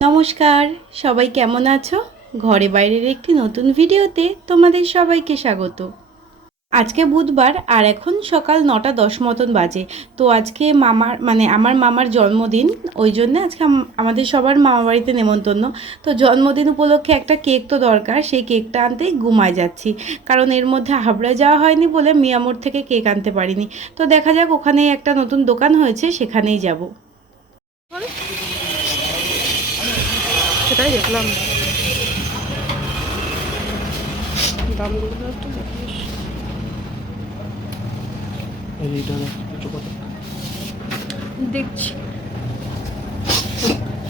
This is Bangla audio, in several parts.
নমস্কার, সবাই কেমন আছো? ঘরে বাইরের একটি নতুন ভিডিওতে তোমাদের সবাইকে স্বাগত। আজকে বুধবার আর এখন সকাল নটা দশ মতন বাজে। তো আজকে মামার মানে আমার মামার জন্মদিন, ওই জন্য আজকে আমাদের সবার মামা বাড়িতে নেমন্তন্ন। তো জন্মদিন উপলক্ষে একটা কেক তো দরকার, সেই কেকটা আনতেই ঘুমায় যাচ্ছি। কারণ এর মধ্যে হাবড়া যাওয়া হয়নি বলে মিয়ামোড় থেকে কেক আনতে পারিনি। তো দেখা যাক, ওখানেই একটা নতুন দোকান হয়েছে, সেখানেই যাব। সেটাই দেখলাম। দেখছি।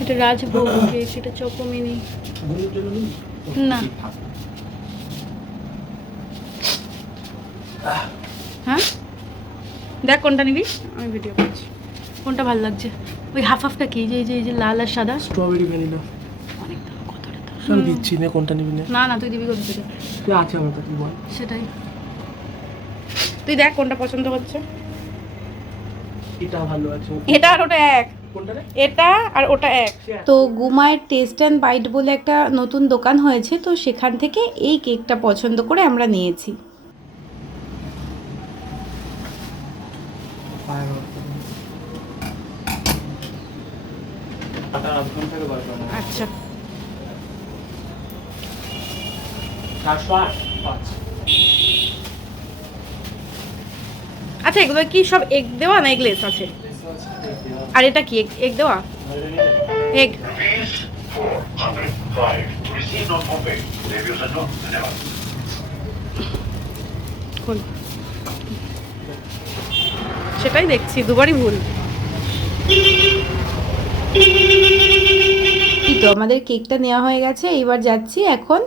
এটা রাজভোগ কেক এটা না। হ্যাঁ? দেখ কোনটা নিবি? আমি ভিডিও করছি। কোনটা ভালো লাগছে? ওই হাফ হাফটা কি? যে, এই যে লাল আর সাদা। স্ট্রবেরি ভ্যানিলা আমি দিচ্ছি না কোনটা নিবি না। না না তুই দিবি কোন থেকে তুই আছে আমার কাছে বল। সেটাই। তুই দেখ কোনটা পছন্দ হচ্ছে। এটা ভালো আছে। এটা আর ওটা এক। এটা আর ওটা এক। তো গুমায়ের টেস্ট অ্যান্ড বাইট বলে একটা নতুন দোকান হয়েছে তো সেখান থেকে এই কেকটা পছন্দ করে আমরা নিয়েছি। আচ্ছা। আচ্ছা এগুলো কি সব এগ দেওয়া না এগলেস আছে? আর এটা কি, এগ দেওয়া? এগ। সেটাই দেখছি, দুবারই ভুল। তো আমাদের কেকটা নেওয়া হয়ে গেছে, এইবার যাচ্ছি এখন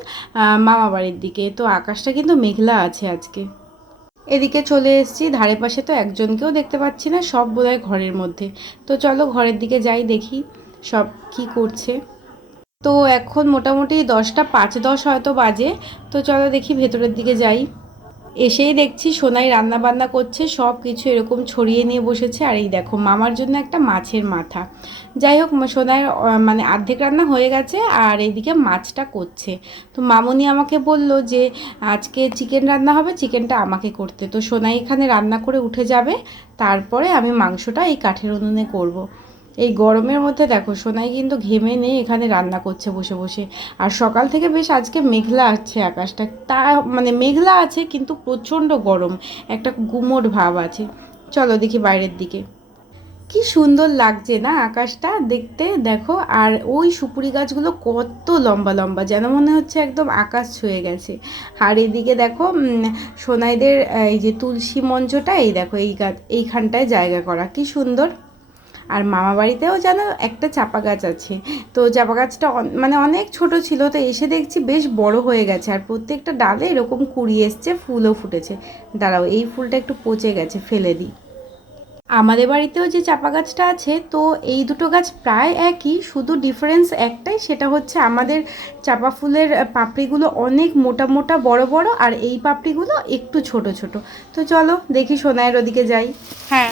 মামা বাড়ির দিকে। তো আকাশটা কিন্তু মেঘলা আছে আজকে। এদিকে চলে এসেছি, ধারে পাশে তো একজনকেও দেখতে পাচ্ছি না, সব বোধহয় ঘরের মধ্যে। তো চলো ঘরের দিকে যাই দেখি, সব কি করছে। তো এখন মোটামুটি দশটা পাঁচ দশ হয়তো বাজে, তো চলো দেখি ভেতরের দিকে যাই। এসেই দেখছি সোনাই রান্না বান্না করছে সব কিছু এরকম ছড়িয়ে নিয়ে বসেছে। আর এই দেখো, মামার জন্য একটা মাছের মাথা। যাই হোক সোনাইয়ের মানে অর্ধেক রান্না হয়ে গেছে, আর এইদিকে মাছটা করছে। তো মামুনি আমাকে বলল যে, আজকে চিকেন রান্না হবে, চিকেনটা আমাকে করতে। তো সোনাই এখানে রান্না করে উঠে যাবে, তারপরে আমি মাংসটা এই কাঠের উনুনে করব। এই গরমের মধ্যে দেখো, সোনাই কিন্তু ঘেমে নেই, এখানে রান্না করছে বসে বসে। আর সকাল থেকে বেশ আজকে মেঘলা আছে আকাশটা। তা মানে মেঘলা আছে কিন্তু প্রচণ্ড গরম, একটা গুমোট ভাব আছে। চলো দেখি বাইরের দিকে। কি সুন্দর লাগছে না আকাশটা দেখতে, দেখো। আর ওই সুপুরি গাছগুলো কত লম্বা লম্বা, যেন মনে হচ্ছে একদম আকাশ ছুঁয়ে গেছে। আর এদিকে দেখো সোনাইদের, এই যে তুলসী মঞ্চটা এই দেখো এই গাছ, এইখানটায় জায়গা করা। কি সুন্দর। আর মামা বাড়িতেও যেন একটা চাপা গাছ আছে। তো চাপা গাছটা মানে অনেক ছোট ছিল, তো এসে দেখছি বেশ বড় হয়ে গেছে আর প্রত্যেকটা ডালে এরকম কুড়ি এসছে, ফুলও ফুটেছে। দাঁড়াও, এই ফুলটা একটু পচে গেছে, ফেলে দিই। আমাদের বাড়িতেও যে চাপা গাছটা আছে, তো এই দুটো গাছ প্রায় একই, শুধু ডিফারেন্স একটাই, সেটা হচ্ছে আমাদের চাপা ফুলের পাপড়িগুলো অনেক মোটা মোটা, বড় বড়, আর এই পাপড়িগুলো একটু ছোট ছোট। তো চলো, দেখি সোনায়ের ওদিকে যাই। হ্যাঁ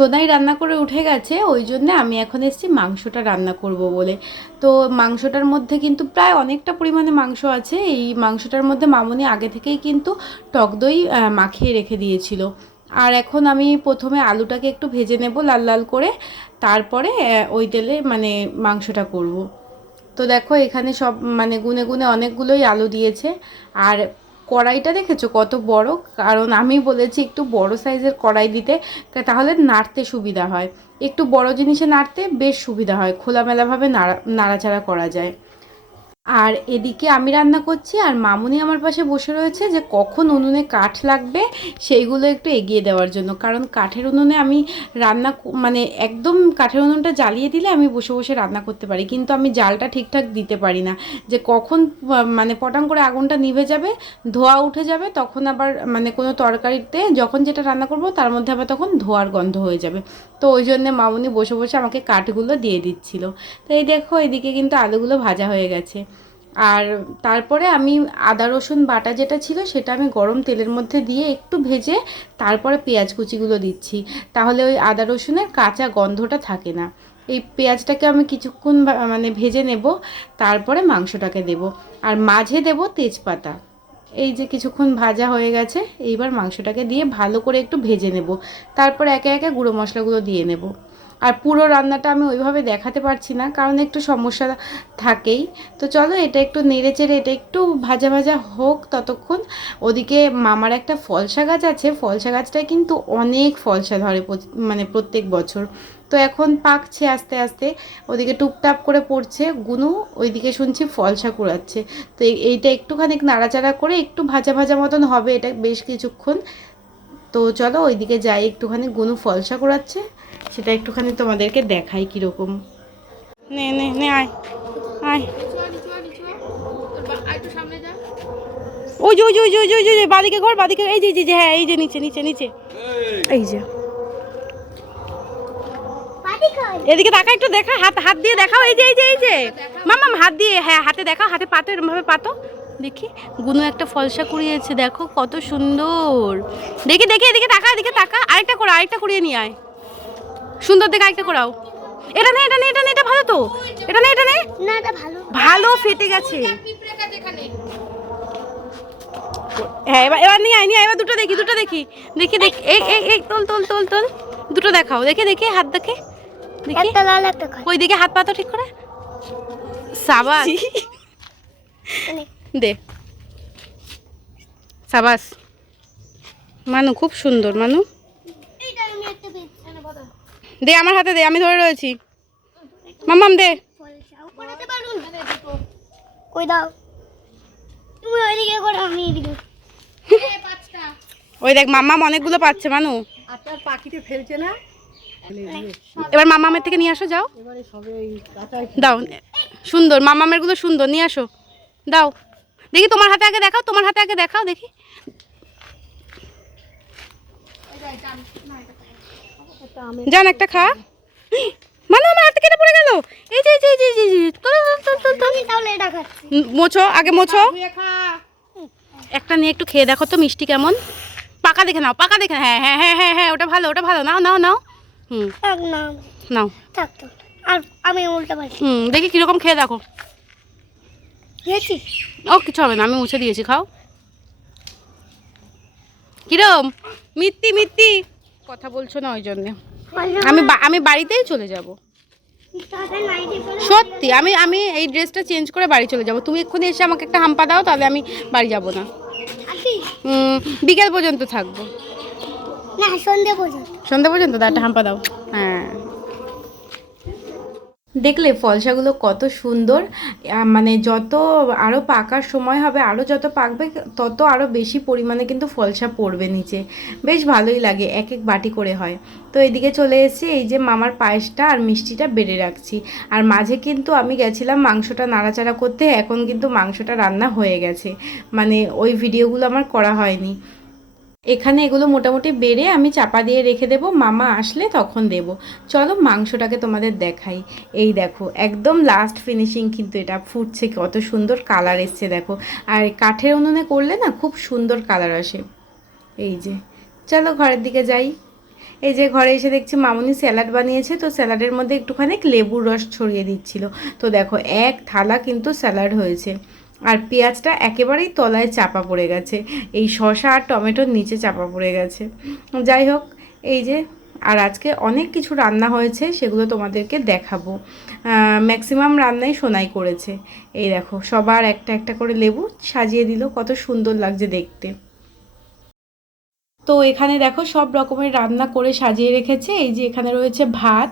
সোনাই রান্না করে উঠে গেছে, ওই জন্য আমি এখন এসেছি মাংসটা রান্না করব বলে। তো মাংসটার মধ্যে কিন্তু প্রায় অনেকটা পরিমাণে মাংস আছে। এই মাংসটার মধ্যে মামনি আগে থেকেই কিন্তু টক দই মাখিয়ে রেখে দিয়েছিল। আর এখন আমি প্রথমে আলুটাকে একটু ভেজে নেব লাল লাল করে, তারপরে ওই তেলে মানে মাংসটা করব। তো দেখো এখানে সব মানে গুনে গুনে অনেকগুলোই আলু দিয়েছে। আর কড়াইটা দেখেছ? কত বড়? কারণ আমি বলেছি একটু বড় সাইজের কড়াই দিতে তাহলে নাড়তে সুবিধা হয়। একটু বড় জিনিসে নাড়তে বেশ সুবিধা হয়। খোলামেলাভাবে নাড়া, নাড়াচাড়া করা যায়। আর এদিকে আমি রান্না করছি আর মামুনি আমার পাশে বসে রয়েছে যে কখন উনুনে কাঠ লাগবে সেইগুলো একটু এগিয়ে দেওয়ার জন্য। কারণ কাঠের উনুনে আমি রান্না মানে একদম কাঠের উনুনটা জ্বালিয়ে দিলে আমি বসে বসে রান্না করতে পারি। কিন্তু আমি জালটা ঠিকঠাক দিতে পারি না। যে কখন মানে পটাং করে আগুনটা নিভে যাবে, ধোয়া উঠে যাবে, তখন আবার মানে কোনো তরকারিতে যখন যেটা রান্না করব তার মধ্যে আবার তখন ধোয়ার গন্ধ হয়ে যাবে। তো ওই জন্যে মামুনি বসে বসে আমাকে কাঠগুলো দিয়ে দিচ্ছিল। তো এই দেখো এদিকে কিন্তু আলুগুলো ভাজা হয়ে গেছে। আর তারপরে আমি আদা, রসুন বাটা যেটা ছিল সেটা আমি গরম তেলের মধ্যে দিয়ে একটু ভেজে তারপরে পেঁয়াজ কুচিগুলো দিচ্ছি। তাহলে ওই আদা, রসুনের কাঁচা গন্ধটা থাকে না। এই পেঁয়াজটাকে আমি কিছুক্ষণ মানে ভেজে নেব, তারপরে মাংসটাকে দেব। আর মাঝে দেব তেজপাতা। এই যে কিছুক্ষণ ভাজা হয়ে গেছে, এইবার মাংসটাকে দিয়ে ভালো করে একটু ভেজে নেব। তারপর একে একে গুঁড়ো মশলাগুলো দিয়ে নেব। আর পুরো রান্নাটা আমি ওইভাবে দেখাতে পারছি না, কারণ একটু সমস্যা থাকেই। তো চলো এটা একটু নেড়ে চেড়ে, এটা একটু ভাজা ভাজা হোক ততক্ষণ। ওদিকে মামার একটা ফলসা গাছ আছে, ফলসা গাছটায় কিন্তু অনেক ফলসা ধরে মানে প্রত্যেক বছর। তো এখন পাকছে আস্তে আস্তে, ওদিকে টুপটাপ করে পড়ছে, গুনু ওইদিকে শুনছি ফলসা কুড়াচ্ছে। তো এই- এইটা একটুখানি নাড়াচাড়া করে একটু ভাজা ভাজা মতন হবে এটা বেশ কিছুক্ষণ। তো চলো ওইদিকে যাই, একটুখানি গুনু ফলসা কুড়াচ্ছে। সেটা একটুখানি তোমাদেরকে দেখাই কীরকম। নে নে নে, আয় আয়। বাদিকে ঘর, বাদিকে, এই যে হ্যাঁ এই যে, নিচে নিচে নিচে। এই যে। এদিকে একটু, দেখা, হাত হাত দিয়ে এই যে এই যে এই যে। মামাম হাত দিয়ে হ্যাঁ হাতে হাতে পাতো, এরমভাবে দেখি, গুনু একটা ফলসা কুড়িয়েছে, দেখো কত সুন্দর। দেখি দেখি, এদিকে তাকা এদিকে তাকা আরেকটা করো, আরেকটা কুড়িয়ে নিয়ে আয়। সুন্দর দেখে আরেকটা করাও। এটা নে এটা নে এটা নে এটা ভালো তো? এটা নে এটা নে। না এটা ভালো। ভালো ফেটে গেছে। হ্যাঁ এবার এবার নিয়ে আয় নিয়ে এবার দুটো দেখি দুটো দেখি। দেখি দেখি। এই এই এই তোল তোল তোল তোল। দুটো দেখাও। দেখে দেখে হাত দেখে। দেখি। একটা লাল একটা ওই দিকে হাত পাতো ঠিক করে। সাবাস। দে। সাবাস। মানু খুব সুন্দর মানু এইটা আমি একটা পেয়েছি এনে বলো দে আমার হাতে দে আমি ধরে রয়েছি। মামাম দে। পয়সাও করাতে পারুন কই দাও। তুমি ওইদিকে করো আমি এদিকে ওই দেখ মাম্মাম অনেকগুলো পাচ্ছে মানু। এবার মামামের থেকে নিয়ে আসো যাও। দাও। সুন্দর মামামেরগুলো সুন্দর নিয়ে আসো। দাও। দেখি তোমার হাতে আগে দেখাও তোমার হাতে আগে দেখাও দেখি। যান একটা খা। মানে আমার হাতে কেটে পড়ে গেল। এই যে এই যে এই যে, মোছো আগে মোছো। একটা নিয়ে একটু খেয়ে দেখো তো মিষ্টি কেমন। পাকা দেখে নাও পাকা দেখে হ্যাঁ হ্যাঁ হ্যাঁ হ্যাঁ হ্যাঁ ওটা ভালো ওটা ভালো। নাও নাও নাও। হুম। নাও। আর আমি উল্টা পাচ্ছি হুম দেখি কীরকম খেয়ে দেখো। ও কিছু হবে না আমি মুছে দিয়েছি খাও। কিরম? মিত্তি মিত্তি। কথা বলছো না ওই জন্যে। আমি আমি বাড়িতেই চলে যাব। সত্যি আমি আমি এই ড্রেসটা চেঞ্জ করে বাড়ি চলে যাব। তুমি এক্ষুনি এসে আমাকে একটা হাম্পা দাও তাহলে আমি বাড়ি যাব না। বিকেল পর্যন্ত থাকব। সন্ধ্যে পর্যন্ত। সন্ধ্যা পর্যন্ত দাও একটা হাম্পা দাও। হ্যাঁ। দেখলে ফলসাগুলো কত সুন্দর মানে যত আরও পাকার সময় হবে আরও যত পাকবে, তত আরও বেশি পরিমাণে কিন্তু ফলসা পড়বে নিচে। বেশ ভালোই লাগে এক এক বাটি করে হয়। তো এদিকে চলে এসেছি, এই যে মামার পায়েসটা আর মিষ্টিটা বেড়ে রাখছি। আর মাঝে কিন্তু আমি গেছিলাম মাংসটা নাড়াচাড়া করতে, এখন কিন্তু মাংসটা রান্না হয়ে গেছে। মানে ওই ভিডিওগুলো আমার করা হয়নি। এখানে এগুলো মোটামুটি বেড়ে আমি চাপা দিয়ে রেখে দেবো, মামা আসলে তখন দেব। চলো মাংসটাকে তোমাদের দেখাই। এই দেখো, একদম লাস্ট ফিনিশিং কিন্তু এটা ফুটছে, কত সুন্দর কালার এসছে দেখো। আর কাঠের উনুনে করলে না খুব সুন্দর কালার আসে। এই যে, চলো ঘরের দিকে যাই। এই যে ঘরে এসে দেখছি মামুনি স্যালাড বানিয়েছে, তো স্যালাডের মধ্যে একটুখানি লেবুর রস ছড়িয়ে দিচ্ছিল। তো দেখো, এক থালা কিন্তু স্যালাড হয়েছে। আর পেঁয়াজটা একেবারেই তলায় চাপা পড়ে গেছে। এই শসা আর টমেটোর নিচে চাপা পড়ে গেছে। যাই হোক, এই যে, আর আজকে অনেক কিছু রান্না হয়েছে, সেগুলো তোমাদেরকে দেখাবো। ম্যাক্সিমাম রান্নাই সোনাই করেছে। এই দেখো, সবার একটা একটা করে লেবু সাজিয়ে দিল, কত সুন্দর লাগছে দেখতে। তো এখানে দেখো সব রকমের রান্না করে সাজিয়ে রেখেছে। এই যে এখানে রয়েছে ভাত,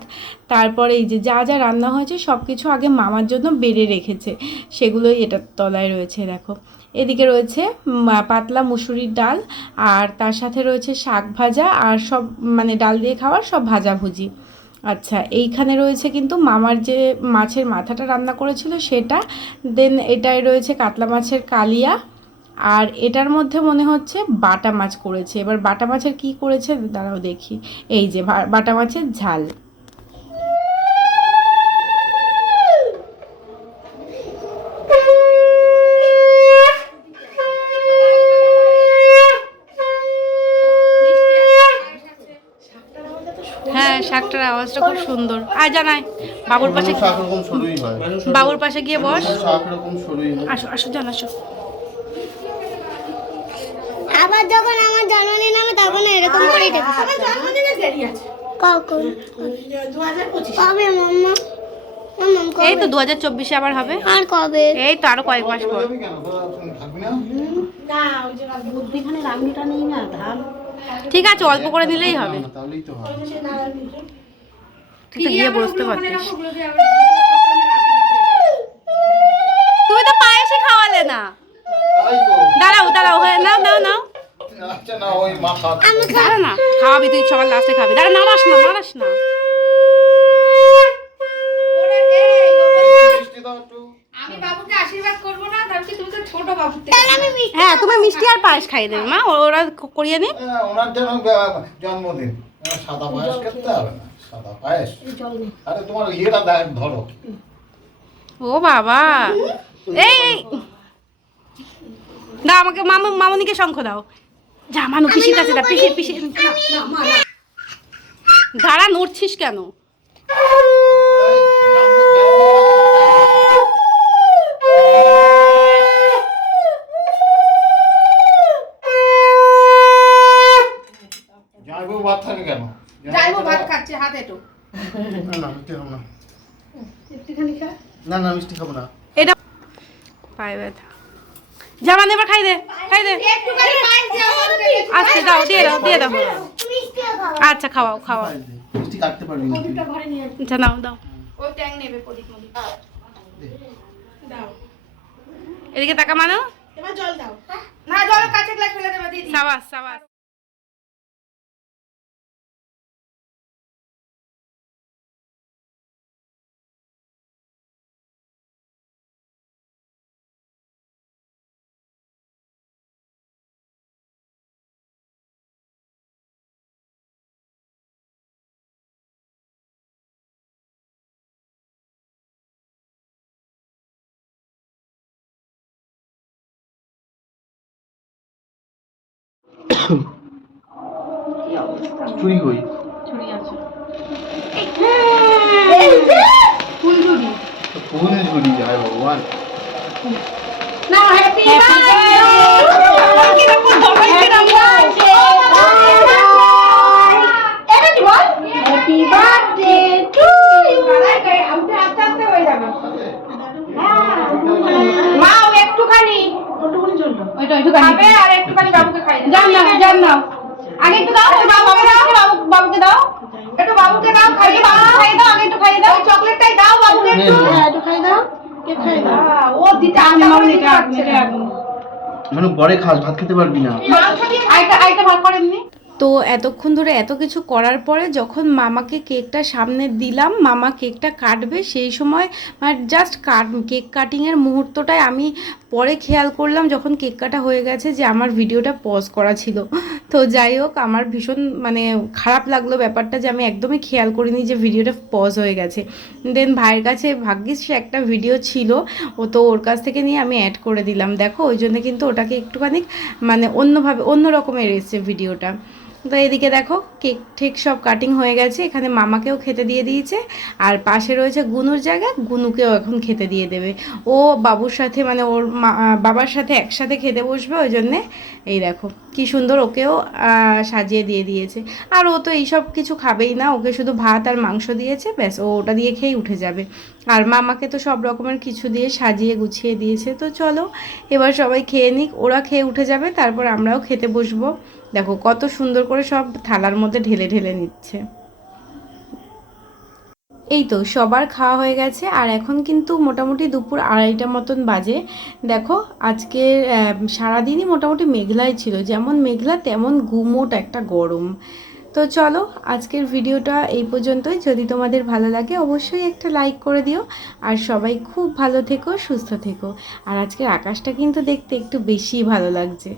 তারপরে এই যে যা যা রান্না হয়েছে সব কিছু আগে মামার জন্য বেড়ে রেখেছে। সেগুলোই এটার তলায় রয়েছে দেখো। এদিকে রয়েছে পাতলা মুসুরির ডাল আর তার সাথে রয়েছে শাক ভাজা আর সব মানে ডাল দিয়ে খাওয়ার সব ভাজাভুজি আচ্ছা এইখানে রয়েছে কিন্তু মামার যে মাছের মাথাটা রান্না করেছিল সেটা দেন এটায় রয়েছে কাতলা মাছের কালিয়া আর এটার মধ্যে মনে হচ্ছে বাটা মাছ করেছে। এবার বাটা মাছের কি করেছে? দাঁড়াও দেখি। এই যে বাটা মাছের ঝাল। হ্যাঁ শাকটার আওয়াজটা খুব সুন্দর। আয় জানাই বাবুর পাশে বাবুর পাশে গিয়ে বস। আসো আসো জান আসো আবার যখন আমার জন্মদিন হবে তখন এরকম করেই দেবো কখন কবে মাম্মা মাম্মা এই তো দু হাজার চব্বিশে আবার হবে। আর কবে? এই তো আরও কয়েক মাস পর। ঠিক আছে অল্প করে দিলেই হবে। না, তাহলেই তো তুই তো গিয়ে বসতে পারতিস। তুমি তো পায়েসই খাওয়ালে না। দাঁড়াও দাঁড়াও হয়ে নাও নাও নাও। দাঁড়া না খাওয়াবি তুই সবার লাস্টে খাবি। দাঁড়া না না। হ্যাঁ তুমি মিষ্টি আর পায়েস খাইয়ে দেবে মা। ও- ওরা করিয়ে নি। হ্যাঁ, ওনার জন্য জন্মদিন। সাদা পায়েস খেতে হবে না সাদা পায়েস। আরে তোমার ইয়েটা দেখ ধরো। ও বাবা। এই এই। দাও আমাকে মামু মামুনিকে শঙ্খ দাও। যা মানু পিসির কাছে দা পিসি পিসি দাঁড়া নড়ছিস কেন? যাইবো ভাত থাকে কেন? যাইবো ভাত খাচ্ছে হাতে একটু না না মিষ্টি খাব না। না না মিষ্টি খাব না। এটা পায়ে ব্যথা। জামান এবার খাই দে খাই দে। আচ্ছা দাও দিয়ে দাও দিয়ে দাও। আচ্ছা খাওয়াও খাওয়াও। এদিকে দে। মানো কাটতে পারবি না জল আচ্ছা নাও দাও। এদিকে তাকা মানো সাবাস সাবাস। চুরি কই ছুরি আছে। ফুল ঝুরি যায় ভগবান মা ও একটুখানি। ওইটা একটুখানি। আর একটুখানি বাবুকে খাই যান না। যান না আগে একটু দাও বাবুকে দাও। বাবুকে দাও। একটু বাবুকে দাও খাইয়ে বাবুকে খাইয়ে দাও আগে একটু খাইয়ে দাও। চকলেটটাই দাও বাবুকে একটু। একটু খাইয়ে দাও কে খাইয়ে দাও? ও দিতে আমি মামনি কা আপনি মানে পরে খাস ভাত খেতে পারবি না। আইটা আইটা ভাগ করেননি তো এতক্ষণ ধরে এত কিছু করার পরে যখন মামাকে কেকটা সামনে দিলাম মামা কেকটা কাটবে সেই সময় মানে জাস্ট কাট কেক কাটিংয়ের মুহূর্তটাই আমি পরে খেয়াল করলাম যখন কেক কাটা হয়ে গেছে যে আমার ভিডিওটা পজ করা ছিল। তো যাই হোক, আমার ভীষণ মানে খারাপ লাগল ব্যাপারটা যে আমি একদমই খেয়াল করিনি যে ভিডিওটা পজ হয়ে গেছে। দেন ভাইয়ের কাছে ভাগ্যিস সে একটা ভিডিও ছিল, ও তো ওর কাছ থেকে নিয়ে আমি অ্যাড করে দিলাম। দেখো, ওই জন্য কিন্তু ওটাকে একটুখানি মানে অন্যভাবে অন্য রকমের এসছে ভিডিওটা তো এদিকে দেখো কেক ঠিক সব কাটিং হয়ে গেছে। এখানে মামাকেও খেতে দিয়ে দিয়েছে। আর পাশে রয়েছে গুনুর জায়গা, গুনুকেও এখন খেতে দিয়ে দেবে। ও বাবুর সাথে মানে ওর বাবার সাথে একসাথে খেতে বসবে, ওই জন্যে এই দেখো কি সুন্দর ওকেও সাজিয়ে দিয়ে দিয়েছে। আর ও তো এইসব কিছু খাবেই না, ওকে শুধু ভাত আর মাংস দিয়েছে, ব্যাস ও ওটা দিয়ে খেয়েই উঠে যাবে। আর মামাকে তো সব রকমের কিছু দিয়ে সাজিয়ে গুছিয়ে দিয়েছে। তো চলো এবার সবাই খেয়ে নিক, ওরা খেয়ে উঠে যাবে, তারপর আমরাও খেতে বসবো। দেখো, কত সুন্দর করে সব থালার মধ্যে ঢেলে ঢেলে নিচ্ছে। এই তো, সবার খাওয়া হয়ে গেছে, আর এখন কিন্তু মোটামুটি দুপুর আড়াইটা মতন বাজে। দেখো, আজকে সারাদিনই মোটামুটি মেঘলাই ছিল, যেমন মেঘলা, তেমন গুমোট একটা গরম। তো চলো, আজকের ভিডিওটা এই পর্যন্তই। যদি তোমাদের ভালো লাগে, অবশ্যই একটা লাইক করে দিও। আর সবাই খুব ভালো থেকো, সুস্থ থেকো। আর আজকের আকাশটা কিন্তু দেখতে একটু বেশি ভালো লাগছে।